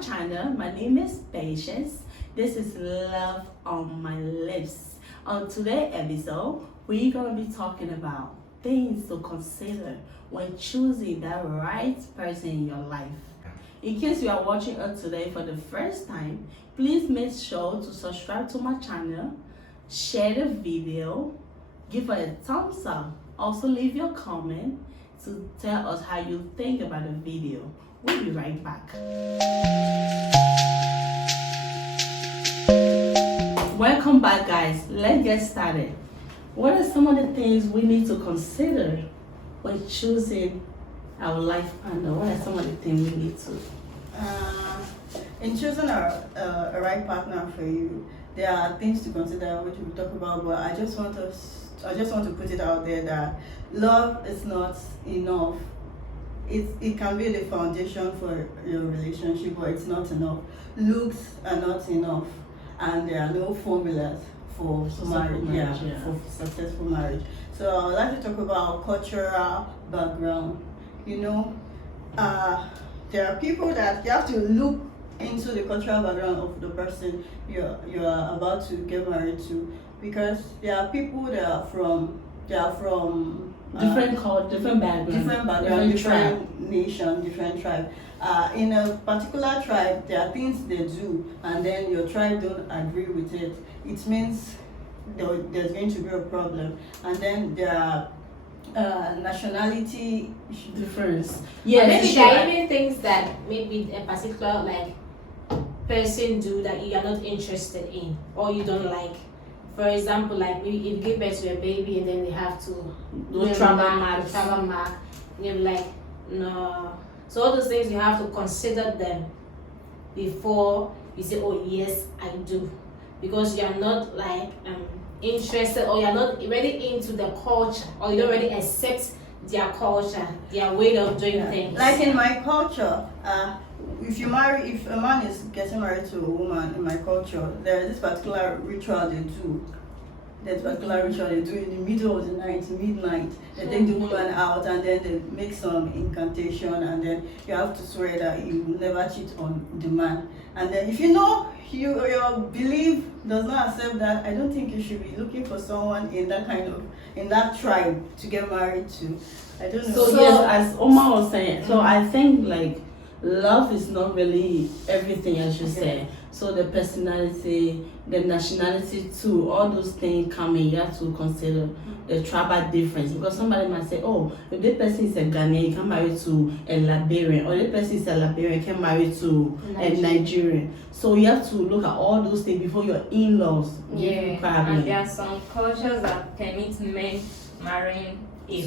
channel. My name is Patience. This is Love on My Lips. On today's episode, we're going to be talking about things to consider when choosing the right person in your life. In case you are watching us today for the first time, please make sure to subscribe to my channel, share the video, give it a thumbs up, also leave your comment to tell us how you think about the video. We'll be right back. Welcome back, guys. Let's get started. What are some of the things we need to consider when choosing our life partner? What are some of the things we need to? In choosing a right partner for you, there are things to consider which we'll talk about, but I just want to put it out there that love is not enough. It can be the foundation for your relationship, but it's not enough. Looks are not enough, and there are no formulas for marriage, for successful marriage. So I'd like to talk about cultural background. There are people that you have to look into the cultural background of the person you are about to get married to, because there are people that are from Different background, different nation, different tribe. In a particular tribe, there are things they do, and then your tribe don't agree with it. It means there's going to be a problem. And then there are nationality difference. Yeah, maybe there are even things that maybe a particular person do that you are not interested in or you don't like. For example, if you give birth to a baby and then they have to do travel mark, you're like, no. So all those things you have to consider them before you say, oh yes, I do, because you are not interested, or you're not really into the culture, or you don't really accept their culture, their way of doing things. Like in my culture, if a man is getting married to a woman, in my culture, there is this particular ritual they do. That particular ritual they do in the middle of the night, midnight. They take the woman out and then they make some incantation, and then you have to swear that you will never cheat on the man. And then if your belief does not accept that, I don't think you should be looking for someone in that tribe to get married to. I don't know. So yes, as Omar was saying, so I think love is not really everything, as you say. So the personality, the nationality too, all those things come in. You have to consider the tribal difference, because somebody might say, oh, if the person is a Ghanaian, you can marry to a Liberian, or the person is a Liberian, you can marry to a Nigerian. So you have to look at all those things before your in-laws. And there are some cultures that permit men marrying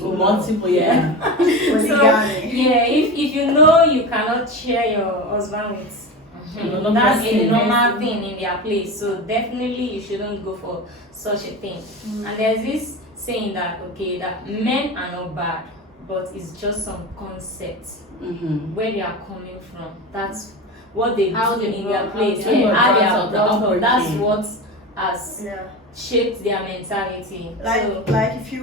multiple, yeah. If you know you cannot share your husband with, that's a normal thing in their place. So definitely you shouldn't go for such a thing. And there's this saying that that men are not bad, but it's just some concepts where they are coming from. That's what they do in their place. How they are brought up. That's what has shaped their mentality. If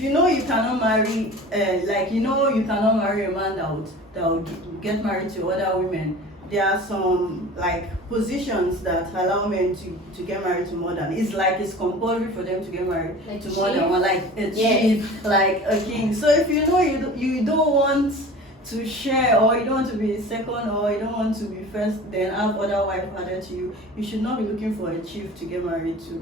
you know you cannot marry, you cannot marry a man that would get married to other women. There are some positions that allow men to get married to more than. It's compulsory for them to get married to more than one, like a chief, like a king. So if you know you don't want to share, or you don't want to be second, or you don't want to be first, then have other wife added to you, you should not be looking for a chief to get married to.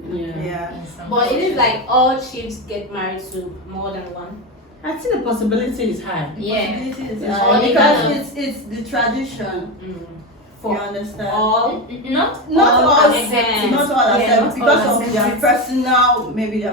But it is all chiefs get married to more than one. I think the possibility is high. Because it's the tradition. You understand? Not all accept, because of their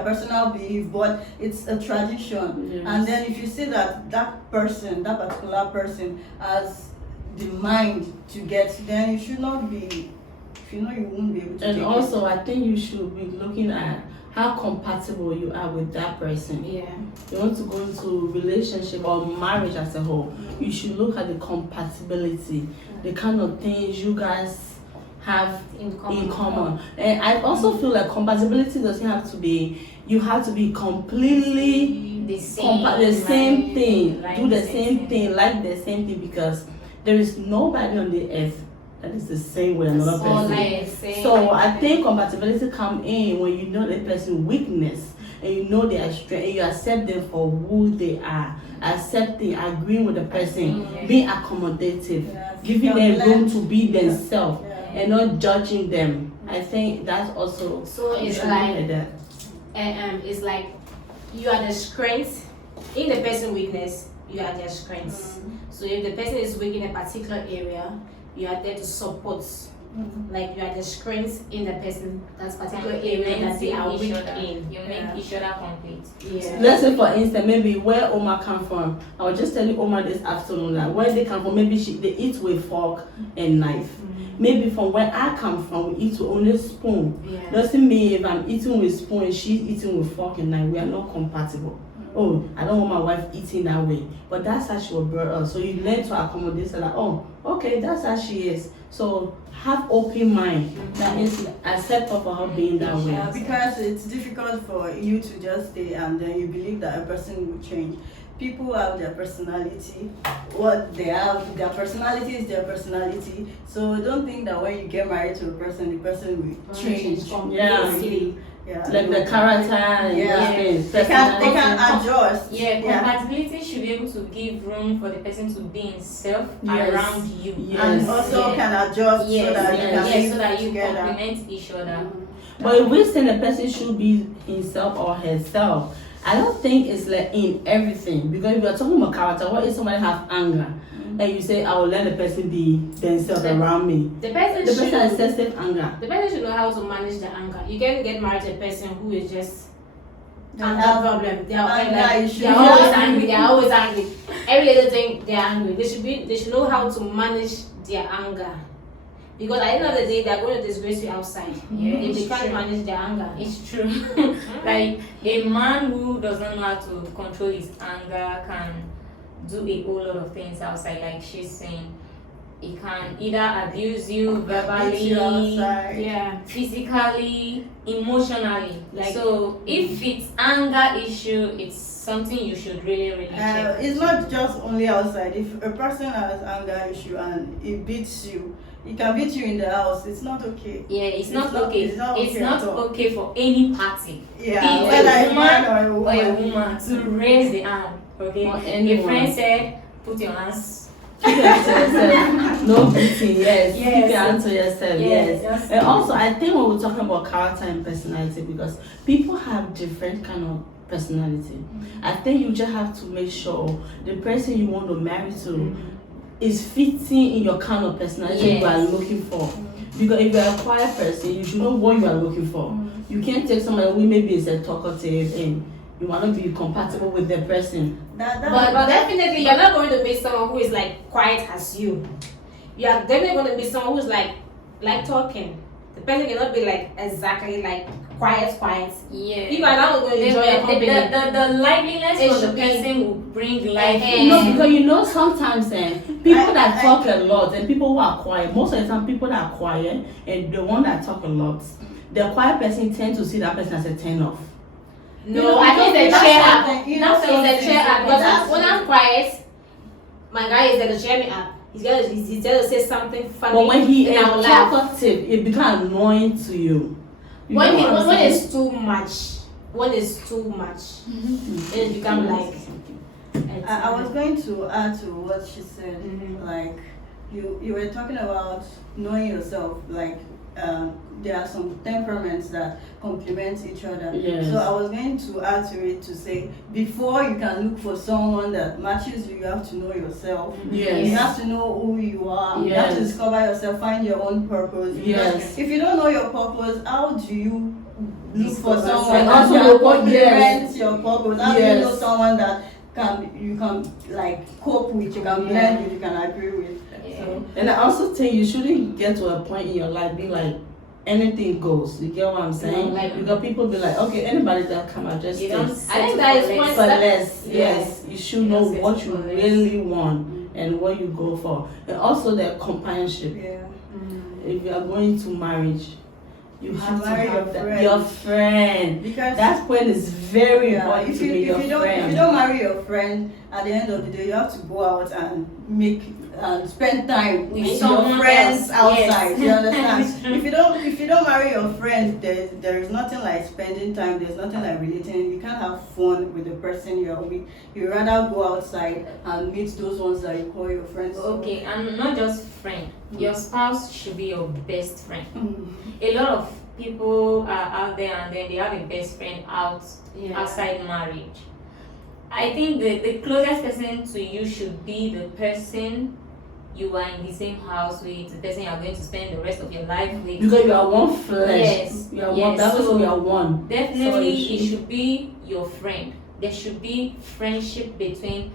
personal belief, but it's a tradition. Yes. And then if you see that particular person has the mind to get, then you should not be. If you know you won't be able to. And also, I think you should be looking at how compatible you are with that person. Yeah. You want to go into relationship or marriage as a whole, you should look at the compatibility, the kind of things you guys have in common. And I also feel like compatibility doesn't have to be, you have to be completely the same thing, do the same thing, like the same thing, because there is nobody on the earth that is the same with another Or person. like saying, So I think compatibility come in when you know the person's weakness and you know their strength and you accept them for who they are. Accepting, agreeing with the person, being accommodative, Yeah. giving them room to be themselves Yeah. and not judging them. I think that's also so you it's should like look at that. it's like you are the strength in the person's weakness. You are their strengths. So if the person is weak in a particular area, you are there to support. Like you are the strength in the person that particular area that they are weak in. You make each other complete. Yeah. Let's say for instance, maybe where Oma come from. I was just telling Oma this afternoon that where they come from, maybe they eat with fork and knife. Maybe from where I come from, we eat with only spoon. Yeah. Doesn't mean if I'm eating with spoon and she's eating with fork and knife, we are not compatible. Oh, I don't want my wife eating that way. But that's how she was brought up. So you learn to accommodate her like, oh, okay, that's how she is. So have open mind. That is accept her for her being that way. Yeah, because it's difficult for you to just stay and then you believe that a person will change. People have their personality. What they have, their personality is their personality. So don't think that when you get married to a person, the person will change. completely. Yeah. Like the character and Yeah. those things. They can personality. adjust. Yeah, compatibility should be able to give room for the person to be himself Yes. around you. Yes. And also Yeah. can adjust Yes, so that you can yes, live so that you together. complement each other. But if we say the person should be himself or herself, I don't think it's like in everything. Because if you're talking about character, what if somebody have anger? And you say, I will let the person be themselves around me. The person The person has should excessive anger. the person should know how to manage the anger. You can't get married to a person who is just They anger have problem. They are anger like, issues. they are always angry. They are always angry. Every little thing they are angry. They should know how to manage their anger. Because at the end of the day, they are going to disgrace you outside. Yeah, If they it's can't true. manage their anger. It's true. Like a man who doesn't know how to control his anger can do a whole lot of things outside, like she's saying. He can either abuse you Beat verbally, you outside. Yeah. physically, emotionally. Like- So if it's anger issue, it's something you should really check. It's not just only outside. If a person has anger issue and he beats you, he can beat you in the house. It's not okay. Yeah, it's not okay. It's not okay at all. Okay for any party. Yeah, Be whether a a man or a or woman. a woman to raise the hand. Okay. Or Your anyone. friend said, put your hands. Keep it to yourself. No beating, yes. Yes. Keep your hand to yourself, yes. Yes. And also, I think when we're talking about character and personality, because people have different kind of personality. I think you just have to make sure the person you want to marry to is fitting in your kind of personality you are Yes. looking for. Because if you're a quiet person, you should know what you are looking for. You can't take somebody who maybe is a talkative and you want to be compatible with the person. But definitely, you're not going to meet someone who is like quiet as you. You are definitely going to meet someone who's like talking. The person cannot be like exactly like quiet. Yeah. You are not going to enjoy your company. The liveliness It for the should be- person will bring life. Eh, No, because sometimes people that I- talk a lot and people who are quiet, most of the time people that are quiet and the one that talk a lot, the quiet person tend to see that person as a turn off. No, I think it's a cheer up. That's It's a cheer up. Because That's- when I'm quiet, my guy is there to cheer me up. He's there to say something funny. But when he is and I will laugh. talkative, it becomes annoying to you. You When know what I'm saying? it's too much, it becomes like. I was going to add to what she said. Mhm. Like you were talking about knowing yourself. Like there are some temperaments that complement each other. Yes. So I was going to add to it to say before you can look for someone that matches you, you have to know yourself. Yes. You have to know who you are. You have to Yes. discover yourself, find your own purpose. Because Yes. if you don't know your purpose, how do you look for Discover someone and that also can know what- complement your purpose? How do you Yes. know someone that you can like cope with, you can blend with, you can agree with? So And I also think you shouldn't get to a point in your life be like anything goes. You get what I'm saying? No, like- because people be like, okay, anybody that come out just You take don't I think that is settle one for step. less. Yes, you should You know don't what settle you for less. really want and what you go for, and also the companionship. yeah. If you are going to marriage, you You have should to marry have your that- friend. your friend. Because That point is very yeah, important if to you be your if you don't friend. marry your friend at the end of the day, you have to go out and make and spend time with your someone friends else. outside. Yes. You understand? If you don't marry your friend, there is nothing like spending time. There's nothing like relating. You can't have fun with the person you are with. You rather go outside and meet those ones that you call your friends. Okay, and not just friend. Your spouse should be your best friend. Mm. A lot of people are out there and then they have a best friend outside marriage. I think the closest person to you should be the person you are in the same house with, the person you are going to spend the rest of your life with. Because you are one flesh. Yes. You are Yes. one. That So means we are one. Definitely, So it should be your friend. There should be friendship between.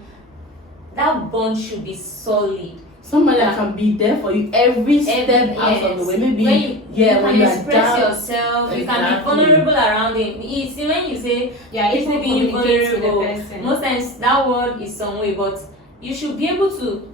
That bond should be solid. Somebody that can be there for you every step out of the way. Maybe when you when you are express down. yourself, you can be Exactly. vulnerable around him. You see, when you say Yeah, it's even being communicate with the vulnerable, person. most times that word is some way, but you should be able to.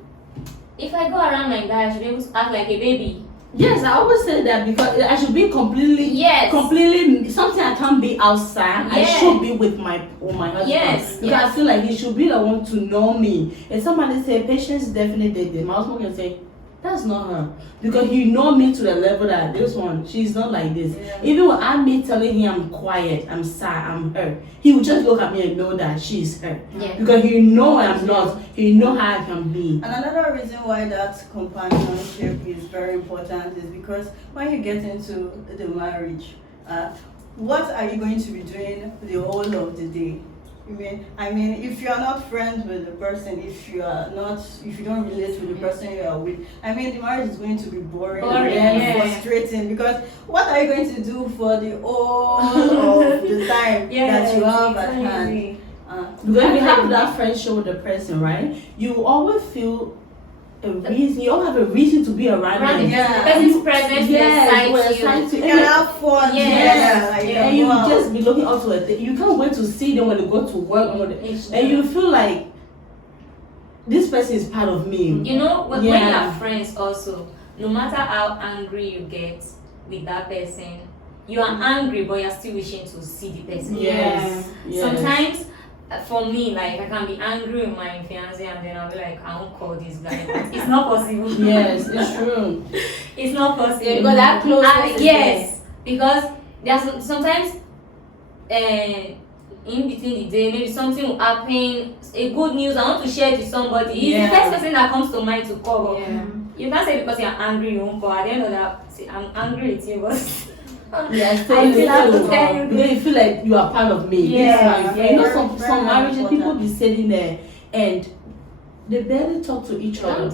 If I go around like that, I should be able to act like a baby. Yes, I always say that because I should be completely something I can't be outside. I Yes. should be with my husband. Yes, Because yes. I feel like he should be the one to know me. If somebody say patience is definitely dating, my husband can say that's not her. Because he know me to the level that this one, she's not like this. Yeah. Even when I'm me telling him I'm quiet, I'm sad, I'm her, he will just look at me and know that she's her. Yeah. Because he know I'm not, he know how I can be. And another reason why that companionship is very important is because when you get into the marriage, what are you going to be doing the whole of the day? I mean, if you are not friends with the person, if you don't relate with the person you are with, I mean, the marriage is going to be boring and yeah. frustrating because what are you going to do for the whole of the time that you have at hand? Because if you have that friendship with the person, right, you always feel a reason. You all have a reason to be around them. Yeah. The person's presence will excite You you. can have fun Yes. together. Yeah, and you will just be looking up to it. You can't wait to see them when they go to work, and you feel like this person is part of me. You know, when you Yeah. are friends also, no matter how angry you get with that person, you are angry but you're still wishing to see the person. Yes. Yes. Sometimes for me, like I can be angry with my fiance and then I'll be like, I won't call this guy. But it's not possible. Yes, it's true. It's not possible. Yeah, because that closeness is yes, because there's sometimes in between the day, maybe something will happen, a good news, I want to share it with somebody. He's Yeah. the first person that comes to mind to call. Yeah. You can't say because you're angry you won't call. At the end of that, say, I'm angry with you, but Yes, I still have to tell you because you feel like you are part of me. Yeah, This is my friend. You know, some very marriages important. people be sitting there and they barely talk to each other.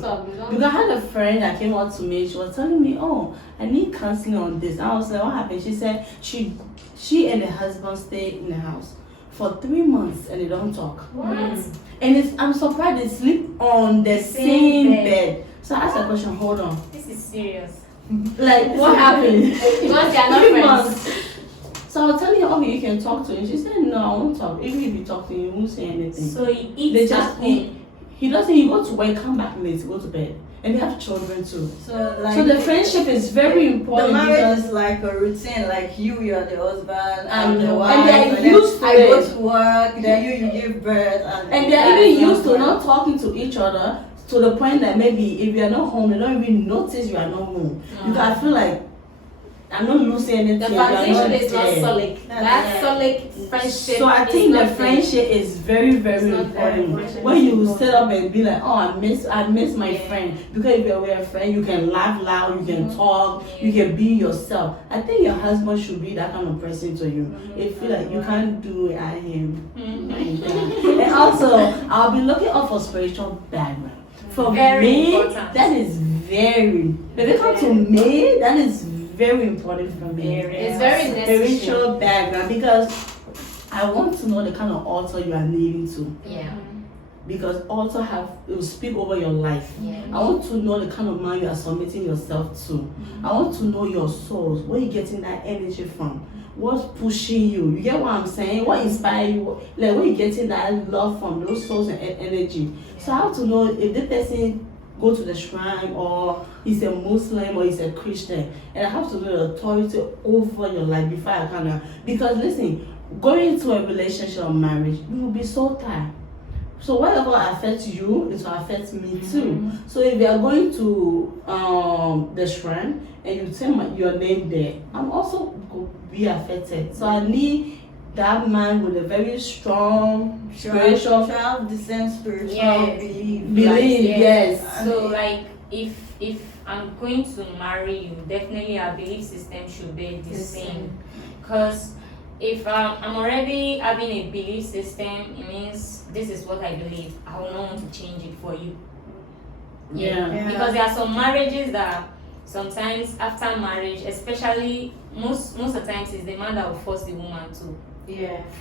Because I had a friend that came out to me, she was telling me, oh, I need counseling on this. I was like, what happened? She said she and her husband stay in the house for 3 months and they don't talk. what? And I'm surprised they sleep on the Same same bed. bed. So I asked the question, hold on. This is serious. Like, what happened? Because they are not 3 friends. months. So I was telling her, okay, you can talk to him. She said, no, I won't talk. Even if you talk to him, you won't say anything. So he eats They at just home. eat. He doesn't, he go to work, come back late, go to bed. And they have children too. So like So the friendship is very the important marriage because is like a routine, like you are the husband, And I'm the and wife, they're then used to I go it. to work, then you give birth, and they're even used to not talking to each other to the point that maybe if you are not home, they don't even notice you are not home. Because I feel like I'm not losing anything. The if you are foundation is not there. solid. That Yeah. solid friendship. So I is think the not there. friendship is very, very It's not very important. important. When you sit up and be like, oh, I miss my Yeah. friend. Because if you're with a friend, you can laugh loud, you can talk, you can be yourself. I think your husband should be that kind of person to you. If you like, you can't do it at him. And also, I'll be looking out for spiritual background. For Very me, important. that is very. If it comes to me, that is very important for me. It's very necessary. Spiritual background because I want to know the kind of altar you are leading to. Yeah. Because altar it will speak over your life. Yeah. I want to know the kind of man you are submitting yourself to. I want to know your souls. Where you getting that energy from? What's pushing you? You get what I'm saying? What inspires you? Like where you getting that love from? Those souls and energy. So I have to know if the person go to the shrine or he's a Muslim or he's a Christian, and I have to know the authority over your life before I can. Because listen, going into a relationship or marriage, you will be so tired. So whatever affects you, it will affect me too. So if you are going to the shrine and you say your name there, I'm also going to be affected. So I need that man with a very strong spiritual to have the same spiritual Yes. belief. yes. So like if I'm going to marry you, definitely our belief system should be the same. Because if I'm already having a belief system, it means this is what I believe. I will not want to change it for you. Yeah. Because there are some marriages that sometimes after marriage, especially most of the times, it's the man that will force the woman to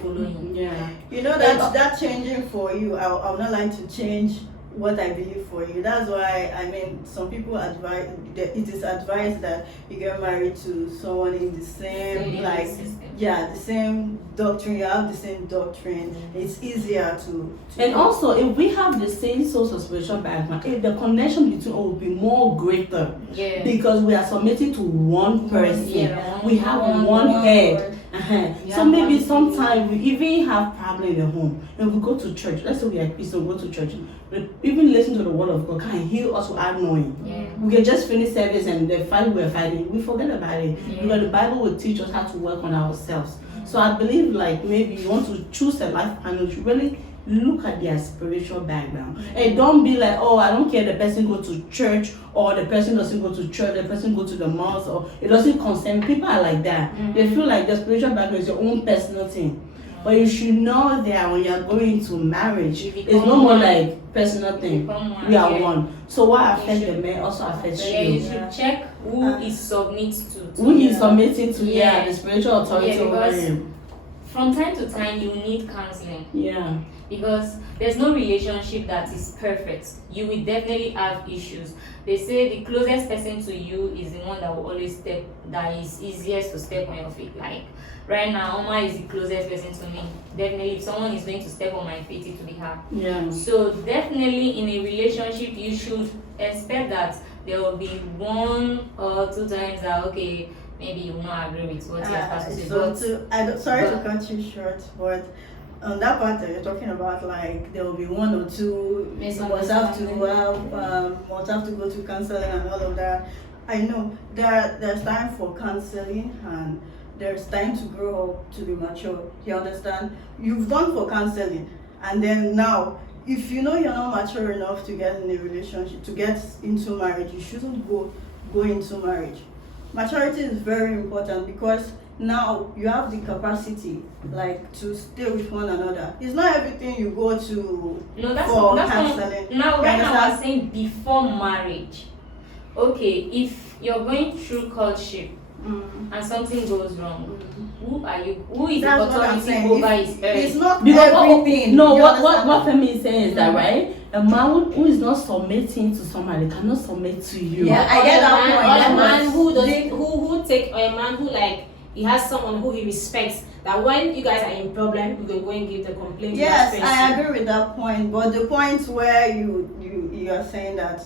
follow him. Yeah. You know that changing for you, I would not like to change what I believe for you. That's why I mean some people advise that it is advised that you get married to someone in the same like system. the same doctrine, you have the same doctrine. It's easier to And also, if we have the same source of spiritual background, if the connection between us will be more greater, Yeah. because we are submitting to one person. Yeah, We have one head. Yeah, So maybe one sometimes we even have problem in the home. When we go to church, let's say we are Christian, we go to church, we even listen to the word of God can heal us without knowing. Yeah. We can just finish service and the fight we're fighting, we forget about it. Yeah. Because the Bible will teach us how to work on ourselves. So I believe like maybe you want to choose a life partner, you should really look at their spiritual background. And don't be like, oh, I don't care the person go to church or the person doesn't go to church, the person go to the mosque or it doesn't concern. People are like that. They feel like the spiritual background is your own personal thing. But you should know that when you're going to marriage, You it's become no more one. like personal thing. become one, We are yeah. one. So what You affects the should- man also affects Yeah, you you. should check who he submits to. Who he's submitting to, Yeah. the spiritual authority Yeah, over because- him. From time to time, you need counseling. Yeah. Because there's no relationship that is perfect. You will definitely have issues. They say the closest person to you is the one that will always step, that is easiest to step on your feet. Like right now, Oma is the closest person to me. Definitely, if someone is going to step on my feet, it will be her. Yeah. So definitely in a relationship, you should expect that there will be 1 or 2 times that okay, maybe you will not agree with what you are supposed to say. But sorry to but- cut you short, but on that part that you're talking about, like there will be 1 or 2 must have to go to counseling and all of that. I know there's time for counseling and there's time to grow up to be mature. You understand? You've gone for counseling and then now if you know you're not mature enough to get in a relationship, to get into marriage, you shouldn't go into marriage. Maturity is very important because now you have the capacity like to stay with one another. It's not everything you go to No, that's for not. counseling. Now, You right now, I understand? was saying before marriage. Okay, if you're going through courtship and something goes wrong, who are you? Who is That's the what I'm authority saying. over his It's earth? not Because everything. no, You what understand? Femi is saying is that right? A man who is not submitting to somebody cannot submit to you. Yeah, I get that point. Or a That's man what- who doesn't, who take, or a man who like he has someone who he respects. That when you guys are in problem, you can go and give the complaint. Yes, to that person. I agree with that point. But the point where you are saying that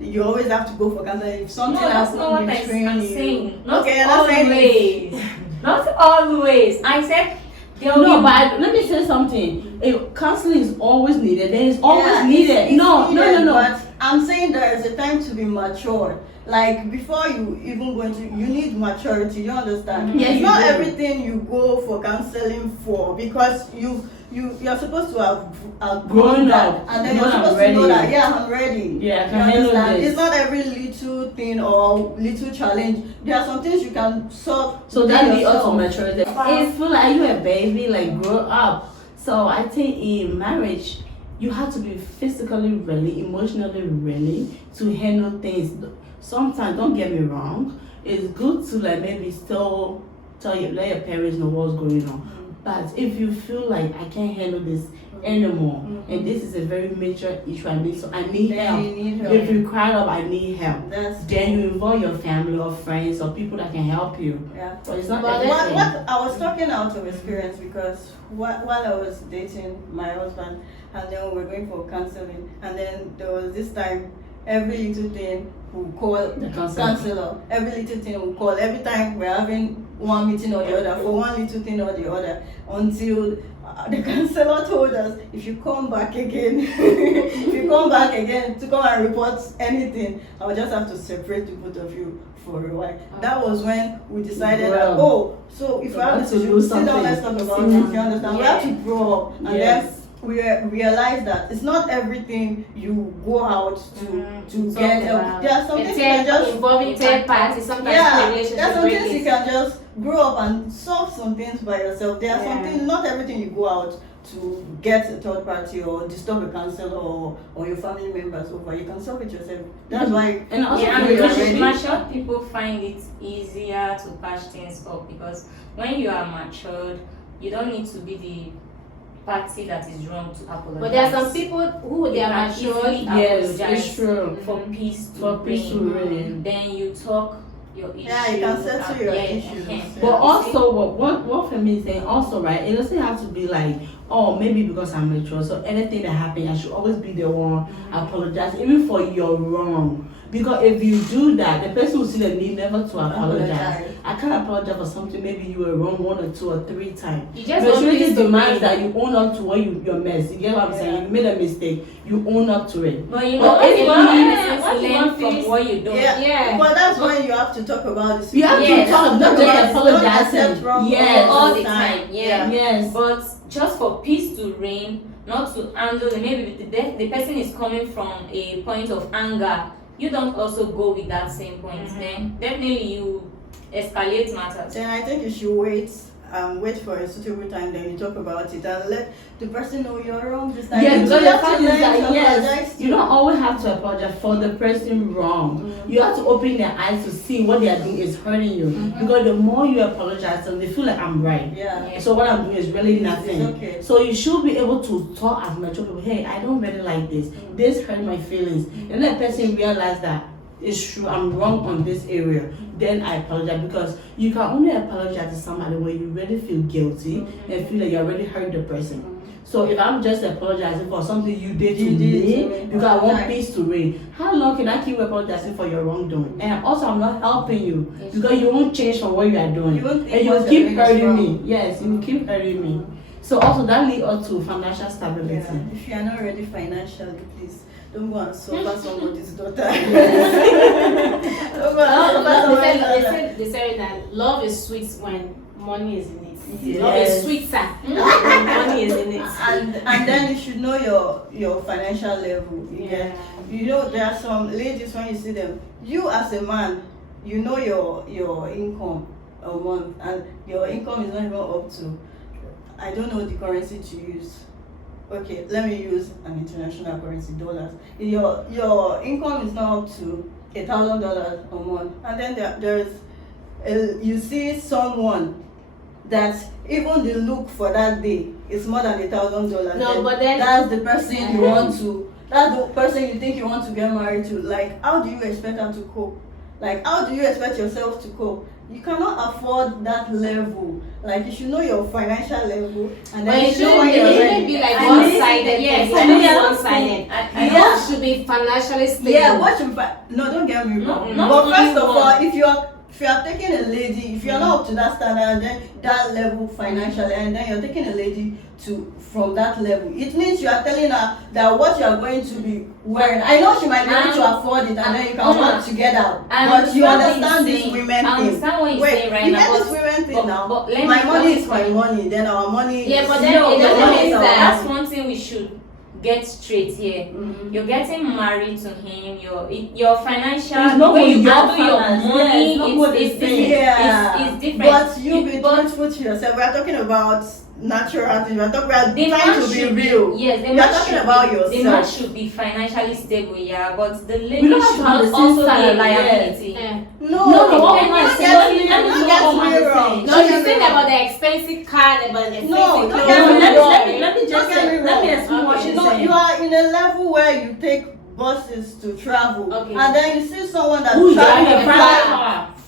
you always have to go for counseling if something No, that's happens not what between I'm you. saying. Not Okay, you're not saying it. always. Not always. I said there will No, be. but let me say something. If counseling is always needed, then it's always Yeah, needed. it's No. But I'm saying there is a time to be mature. Like before you even go into, you need maturity. You understand? Yeah, It's you not do. everything you go for counseling for because you're supposed to have Grown that, up. and then No, you're I'm supposed to know ready. that I'm ready. Yeah, I You can handle understand? this. It's not every little thing or little challenge. There are some things you can solve. So within that be yourself. also maturity. It's feel like you a baby, like grow up. So I think in marriage, you have to be physically ready, emotionally ready to handle things. Sometimes, don't get me wrong, it's good to like maybe still let your parents know what's going on. But if you feel like I can't handle this anymore, and this is a very major issue, I need Then help. you need help. If you cry up, I need help. That's Then you involve your family or friends or people that can help you. yeah. But it's not But everything. What I was talking out of experience because while I was dating my husband and then we were going for counseling and then there was this time every little thing we call The counselor. every little thing we call every time we're having one meeting or the other for one little thing or the other until the counselor told us, if you come back again, if you come back again to come and report anything, I will just have to separate the both of you for a while. That was when we decided that, so if we have this issue, sit down, let's talk about it. You understand? We have to grow up, and then we realize that it's not everything you go out to get help. There are some things you can just involving third parties, sometimes there are some things you can just grow up and solve some things by yourself. There are some things, not everything you go out to get a third party or disturb a counselor or your family members over. You can solve it yourself. That's why. And also, matured people find it easier to patch things up, because when you are matured, you don't need to be the party that is wrong to apologize. But there are some people who they are matured. Yes, it's true. For peace to reign. Then you talk your issues. Yeah, you can settle your issues. But also, what for me is saying also, right? It doesn't have to be like, oh, maybe because I'm mature, so anything that happens, I should always be the one apologize, even for your wrong. Because if you do that, the person will see the need never to apologize. I can't apologize for something maybe you were wrong 1 or 2 or 3 times. You just maturity demands that you own up to what your mess. You get what I'm saying? You made a mistake, you own up to it. But you know, if you learn from what you do. Yeah. But that's when you have to talk about this. You have to talk, not just apologize. All the time. Yes. But just for peace to reign, not to handle it. Maybe the person is coming from a point of anger. You don't also go with that same point. Then definitely you escalate matters. Then I think you should wait for a suitable time, then you talk about it and let the person know you're wrong. Just like because the fact is that yes, you don't always have to apologize for the person wrong. You have to open their eyes to see what they are doing is hurting you. Because the more you apologize to them, they feel like I'm right. So what I'm doing is really nothing. Okay. So you should be able to talk as mature people. Hey, I don't really like this. This hurt my feelings. And that person realize that it's true, I'm wrong on this area, then I apologize. Because you can only apologize to somebody when you really feel guilty and feel like you already hurt the person. So if I'm just apologizing for something you did to me because I want peace to reign, how long can I keep apologizing for your wrongdoing? And also I'm not helping you because you won't change from what you are doing. And you will keep hurting me. Yes, you will keep hurting me. So also that leads us to financial stability. If you are not ready financially, please don't go and suffer somebody's daughter. They say that love is sweet when money is in it. Love is sweeter when money is in it. And then you should know your financial level. You know, there are some ladies, when you see them, you as a man, you know your income a month, and your income is not even up to, I don't know the currency to use. Okay, let me use an international currency, dollars. Your income is not up to $1,000 a month, and then you see someone that even the look for that day is more than $1,000. No, but then that's the person you want to. That's the person you think you want to get married to. Like, how do you expect her to cope? Like, how do you expect yourself to cope? You cannot afford that level. Like, you should know your financial level, and then you should know when you're ready. Be like one-sided. Yes, I know one-sided. What should be financially stable? Yeah, what should no, don't get me wrong. But first of all, if you are taking a lady, if you are not up to that standard, and then that level financially, and then you're taking a lady from that level, it means you are telling her that what you are going to be wearing. I know she might be able to afford it, and then you can work together. But you understand this women thing. I understand what you're saying right now. You get this women thing now. But my money is my money. Then our money. Yeah, but then it doesn't mean that. That's one thing we should get straight here. You're getting married to him. Your financial way you handle your money is different. But you be truthful to yourself. We are talking about natural things. We are talking about trying to be real. Yes, we are talking about yourself. The man should be financially stable, but the lady should not also be a liability. No, don't get me wrong. No, you're saying about the expensive car, about the expensive let me explain what she's saying. You are in a level where you take buses to travel, and then you see someone that's who's traveling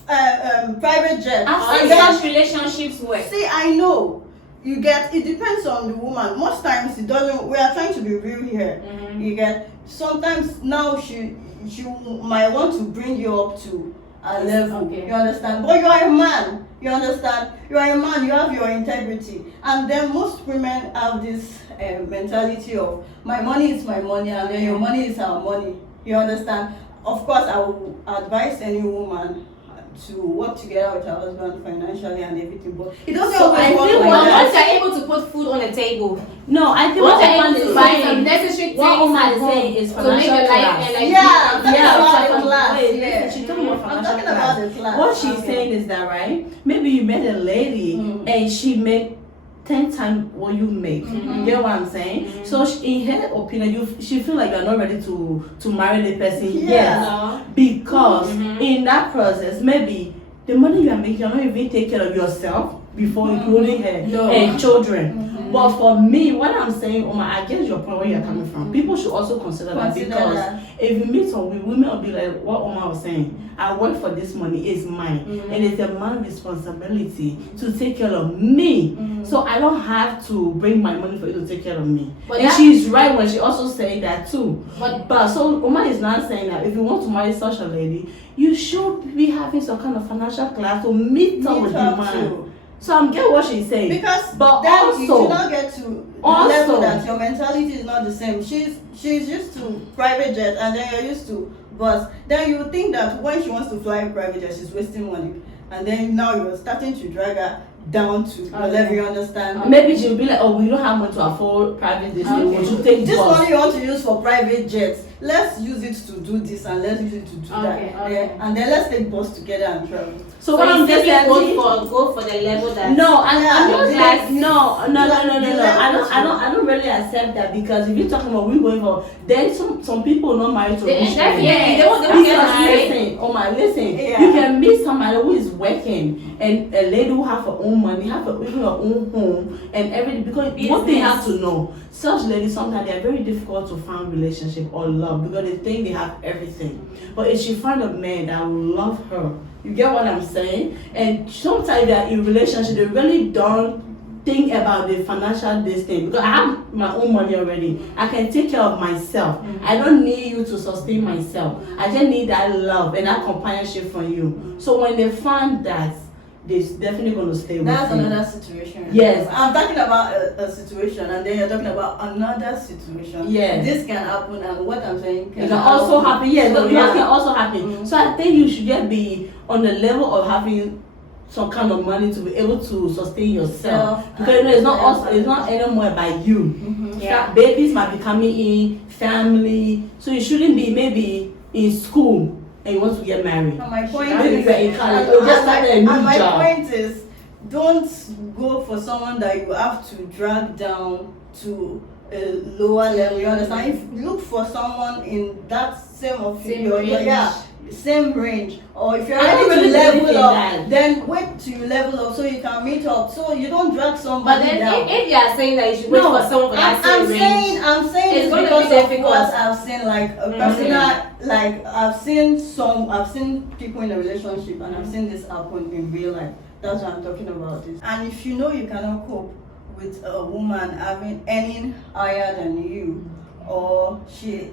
a private jet. I've seen such relationships work. See, I know. You get, it depends on the woman. Most times it doesn't. We are trying to be real here. You get, sometimes now she might want to bring you up to level. Okay. You understand? But you are a man. You understand? You are a man. You have your integrity. And then most women have this mentality of my money is my money, and then your money is our money. You understand? Of course, I would advise any woman to work together with her husband financially and everything, but it doesn't So always I work feel like But that. once you're able to put food on the table, No, I think once what you're Oman able is to buy some saying, necessary things what Oman at is home saying is to make your financial life class. and like Yeah, I'm talking Yeah, about so the class. wait, Yeah. she's talking about I'm financial talking class. about the class. What she's Okay. saying is that, right? Maybe you met a lady and she make 10 times what you make. You get what I'm saying? So in her opinion, she feel like you're not ready to marry the person Yeah. yet, no. because in that process, maybe the money you are making, you're not even take care of yourself before including her No. and children. But for me, what I'm saying, Oma, I get your point where you're coming from. People should also consider that, Consider because that. if you meet some women will be like what Oma was saying, I work for this money, it's mine. And it's a man's responsibility to take care of me. So I don't have to bring my money for you to take care of me. But and that- she's right when she also say that too. But So Oma is not saying that if you want to marry such a lady, you should be having some kind of financial class to meet up with the her man. too. So I'm getting what she's saying. Because But then you also- should not get to the also- level that your mentality is not the same. She's used to private jet, and then you're used to bus. Then you think that when she wants to fly private jet, she's wasting money. And then now you're starting to drag her down to your level, you understand? Maybe she'll be like, oh, we don't have money to afford private this thing. We should take This bus. money you want to use for private jets, let's use it to do this and let's use it to do that. Okay. Yeah. And then let's take bus together and travel. So what I'm just saying, go for the level that no, I'm Yeah, not the like level- no. the level I don't really accept that, because if you're talking about we going for, then some people not married to They- rich definitely, men. they won't get Because married. listen, oh my, listen. Yeah. You can meet somebody who is working and a lady who have her own money, have even her own home and everything. Because what they have to know, such ladies sometimes they are very difficult to find relationship or love, because they think they have everything. But if she find a man that will love her, you get what I'm saying? And sometimes they are in relationship, they really don't think about the financial this thing, because I have my own money already. I can take care of myself. I don't need you to sustain myself. I just need that love and that companionship from you. So when they find that, they're definitely going to stay with That's you. another situation. Yes. I'm talking about a situation, and then you're talking about another situation. Yes. This can happen, and what I'm saying It can also happen. Yes, So, but yeah. that can also happen. So I think you should just be on the level of having some kind of money to be able to sustain yourself. Because you know, it's not also, it's not anymore about you. Yeah. Babies might be coming in, family. So you shouldn't be maybe in school and you want to get married. And my point Maybe is, you're in college, and you just started a new my job. point is, don't go for someone that you have to drag down to a lower level. You understand? If look for someone in that same of Same your range. yeah, same range. Or if you're I don't ready to really believe level in up, that. then wait till you level up so you can meet up. So you don't drag But somebody then down. if you are saying that you should wait for someone for that I'm same range, I'm saying it's it's gonna be because of difficult. what I've seen, like a personal, like I've seen people in a relationship, and I've seen this happen in real life. That's what I'm talking about this. And if you know you cannot cope with a woman earning higher than you, or she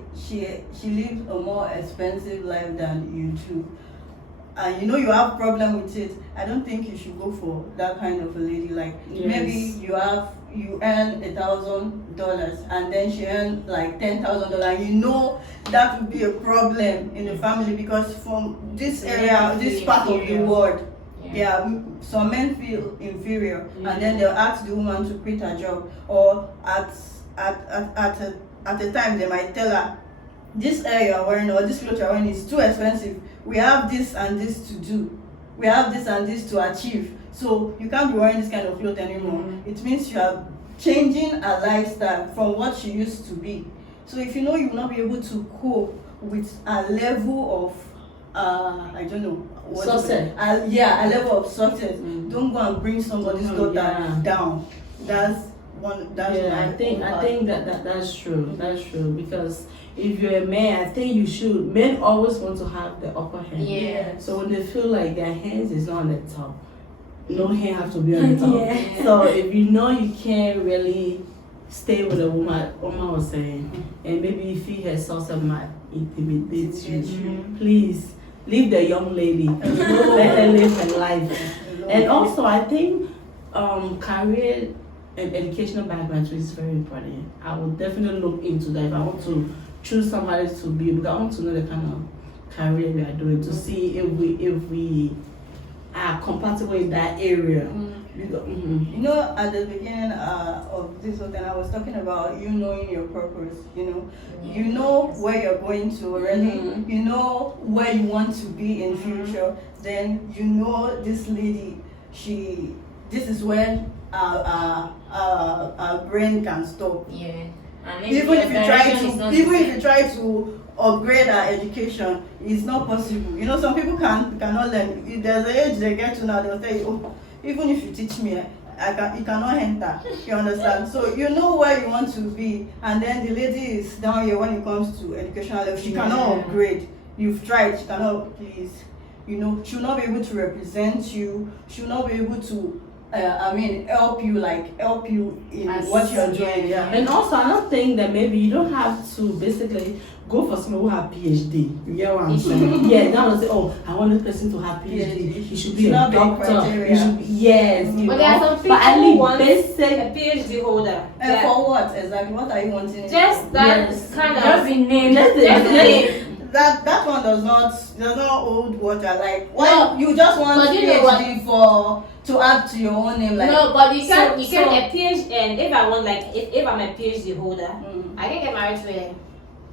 lives a more expensive life than you do, and you know you have problem with it, I don't think you should go for that kind of a lady. Like maybe you earn $1,000 and then she earn like $10,000. You know that would be a problem in the family, because from this area, this part of the world, some men feel inferior, and then they'll ask the woman to quit her job, or at a time they might tell her, this area you're wearing or this clothes you're wearing is too expensive. We have this and this to do. We have this and this to achieve. So you can't be wearing this kind of clothes anymore. It means you are changing a lifestyle from what she used to be. So if you know you will not be able to cope with a level of I don't know what Success. a level of success. Don't go and bring somebody's daughter down. That's one. That's I think that's true. That's true, because if you're a man, I think you should. Men always want to have the upper hand. Yeah. So when they feel like their hands is not on the top, no hand have to be on the top. Yeah. So if you know you can't really stay with a woman, Oma was saying, and maybe you feel her source of might intimidate you, please leave the young lady, let her live her life. And also, I think career and educational background is very important. I will definitely look into that if I want to choose somebody to be, because I want to know the kind of career we are doing to see if we are compatible in that area. You know, at the beginning of this whole thing, I was talking about you knowing your purpose. You know where you're going to already. You know where you want to be in future. Then you know this lady. This is where our brain can stop. Yeah. And Even if you try to upgrade our education, it's not possible. Some people cannot learn. If there's an age they get to now, they'll tell you, oh, even if you teach me, you cannot enter. You understand? So you know where you want to be, and then the lady is down here when it comes to educational level. She cannot upgrade. You've tried, she cannot, please. She'll not be able to represent you. She'll not be able to help you in what you're doing. Yeah. And also another thing that maybe you don't have to basically go for someone who have PhD. You get what I'm saying? Yeah, now they say, oh, I want this person to have PhD. He should be a doctor. He should be, yes. But there are some people who want basic a PhD holder. For what exactly? What are you wanting? Just that kind of just the name. Just the name. That one does not hold water. Like, why you just want but you know PhD to add to your own name? Like, no, but you can a PhD. And if I want, like, if I'm a PhD holder, I can get married to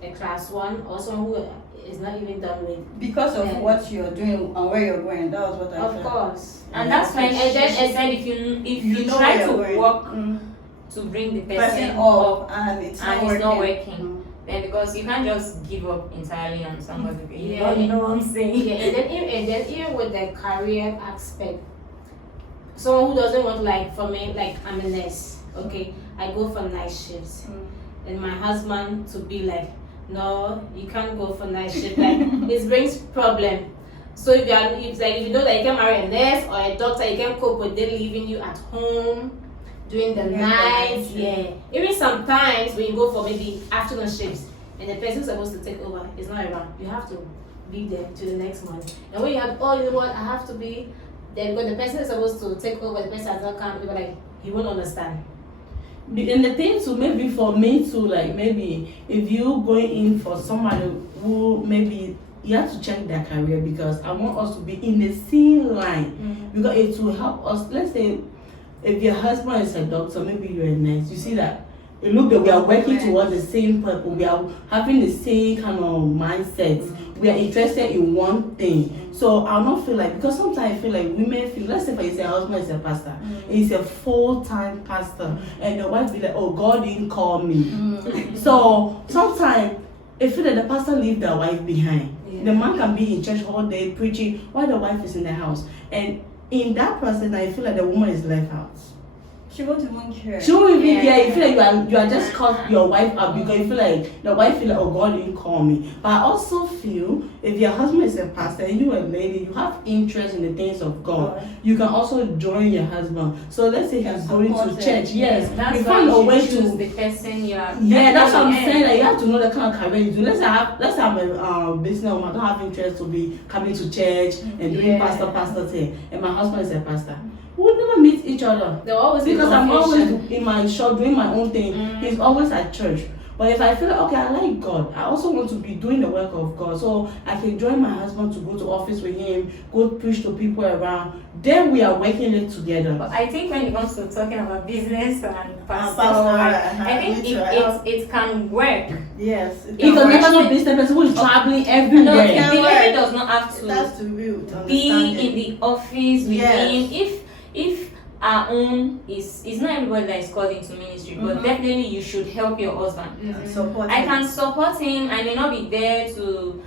a class 1 or someone who is not even done with. Because of what you're doing and where you're going. That was what I Of course. And that's when she said if you know try where to you're work going. to bring the person up up and it's not working. Then because you can't just give up entirely on somebody. You know what I'm saying? Yeah, and then even with the career aspect, someone who doesn't want, like, for me, like, I'm a nurse, okay, I go for night shifts, and my husband to be like, no, you can't go for night shift, like, it brings problem. So if you know that you can marry a nurse or a doctor, you can cope with them leaving you at home during the night. Yeah. Even sometimes when you go for maybe afternoon shifts and the person supposed to take over is not around, you have to be there to the next morning. And when you have, oh, you know what, I have to be there because the person is supposed to take over, the person has not come, people like, he won't understand. And the thing to maybe for me to, like, maybe if you going in for somebody who maybe you have to check their career, because I want us to be in the same line, because it will help us. Let's say if your husband is a doctor, maybe you're a nurse, you see that it look that we are working towards the same purpose, we are having the same kind of mindset, we are interested in one thing. So I'll not feel like, because sometimes I feel like women feel, let's say for instance, your husband is a pastor, he's a full-time pastor, and the wife be like, oh, God didn't call me. So sometimes I feel that the pastor leave their wife behind. The man can be in church all day preaching while the wife is in the house, and in that process I feel like the woman is left out. She won't even care. She won't even care. You feel like you are just cut your wife up because you feel like the wife feel like, oh, God didn't call me. But I also feel if your husband is a pastor and you are a lady, you have interest in the things of God, you can also join your husband. So let's say he's going to church. Yes, that's you why find a way you choose to the person you are. yeah, that's what I'm saying. Like, you have to know the kind of career you do. Let's say I'm a business woman. I don't have interest to be coming to church and doing pastor thing, and my husband is a pastor. We would never meet each other. They'll always because I'm always in my shop doing my own thing. He's always at church. But if I feel like, okay, I like God, I also want to be doing the work of God, so I can join my husband to go to office with him, go preach to people around. Then we are working it together. But I think when it comes to talking about business and pastor, I think it can work. Yes, It's a national business person who is traveling everywhere. No, the lady does not have to be in the office with him. If our own is not everybody that is called into ministry, but definitely you should help your husband. I can support him. I may not be there to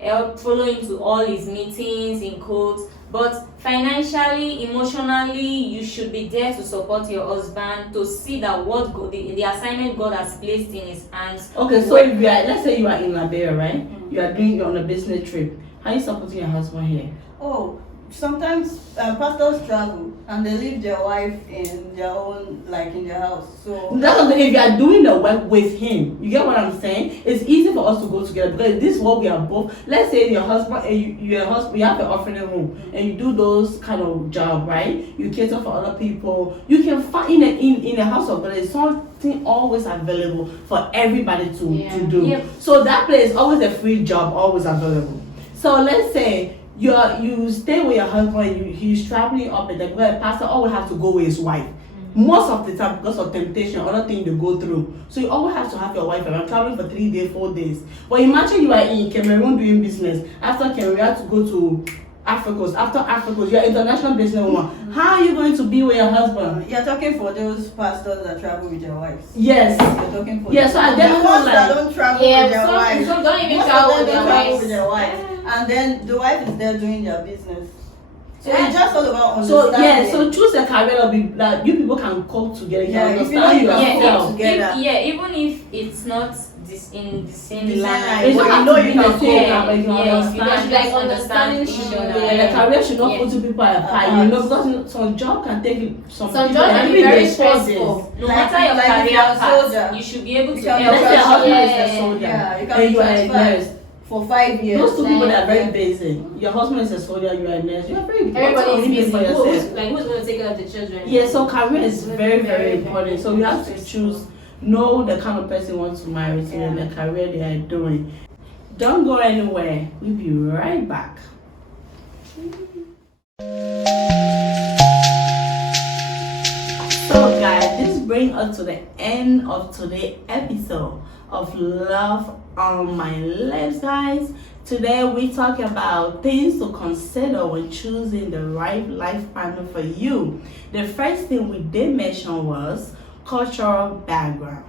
help follow him to all his meetings in quotes, but financially, emotionally, you should be there to support your husband, to see that what the assignment God has placed in his hands. Okay, so if you are, let's say you are in Liberia, right? You are on a business trip. How are you supporting your husband here? Oh, sometimes pastors travel and they leave their wife in their own, like in their house. So That's what I'm saying. If you are doing the work with him, you get what I'm saying? It's easy for us to go together because this is what we are both. Let's say your husband and your husband, you have the offering room and you do those kind of job, right? You cater for other people. You can find in a house of God, there's something always available for everybody to do. Yep. So that place is always a free job, always available. So let's say you stay with your husband, he's traveling up and then the pastor always has to go with his wife. Most of the time because of temptation, other things they go through. So you always have to have your wife around, traveling for 3 days, 4 days. But imagine you are in Cameroon doing business. After Cameroon, you have to go to Africa. After Africa, you're an international businesswoman. How are you going to be with your husband? you're talking for those pastors that travel with their wives. Yes. You're talking for Yes, so I the definitely ones that like. don't travel Yeah, with their wives. some don't even Most travel of with them their don't travel wives. with their wives. And then the wife is there doing their business. So Yeah. it's just all about So understanding. so choose a career that be like you people can cope together. You Yeah, can if you know understand you can yourself. cope together. Even if it's not this in the same The same line. line. It's But not you know to be you the can same cope. now, but you can Yes, understand. Because like just understanding each each other. other. And the career should not Yeah. put two people apart, you know, because some job can take you some Some people jobs can every be very day, 4 days. stressful. No Like- matter your like if career you're a path, soldier. you should be able You to can be Let's say your husband is a Yeah. soldier Yeah, you can and be you are a transferred nurse. for 5 years. Those two people that are very Yeah. basic. Your husband is a soldier, you are a nurse. You are very Everybody is busy. for yourself. Who's going to take care of the children? Yeah, so career is very, very important. So you have to choose, know the kind of person you want to marry to and the career they are doing. Don't go anywhere. We'll be right back. So guys, this brings us to the end of today's episode of Love on My Lips, guys. Today we talk about things to consider when choosing the right life partner for you. The first thing we did mention was cultural background.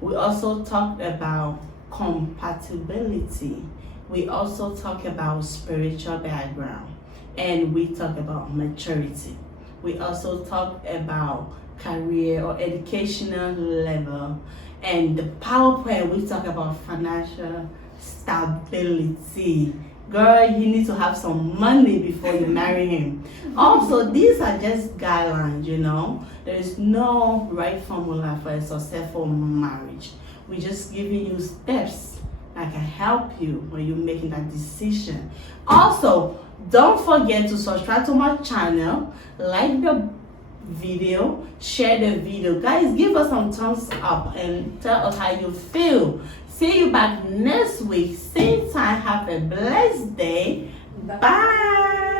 We also talked about compatibility. We also talk about spiritual background, and we talk about maturity. We also talk about career or educational level, and the PowerPoint we talk about financial stability. Girl, you need to have some money before you marry him. Also, these are just guidelines, you know. There is no right formula for a successful marriage. We're just giving you steps that can help you when you're making that decision. Also, don't forget to subscribe to my channel, like the video, share the video. Guys, give us some thumbs up and tell us how you feel. See you back next week, same time. Have a blessed day. Bye.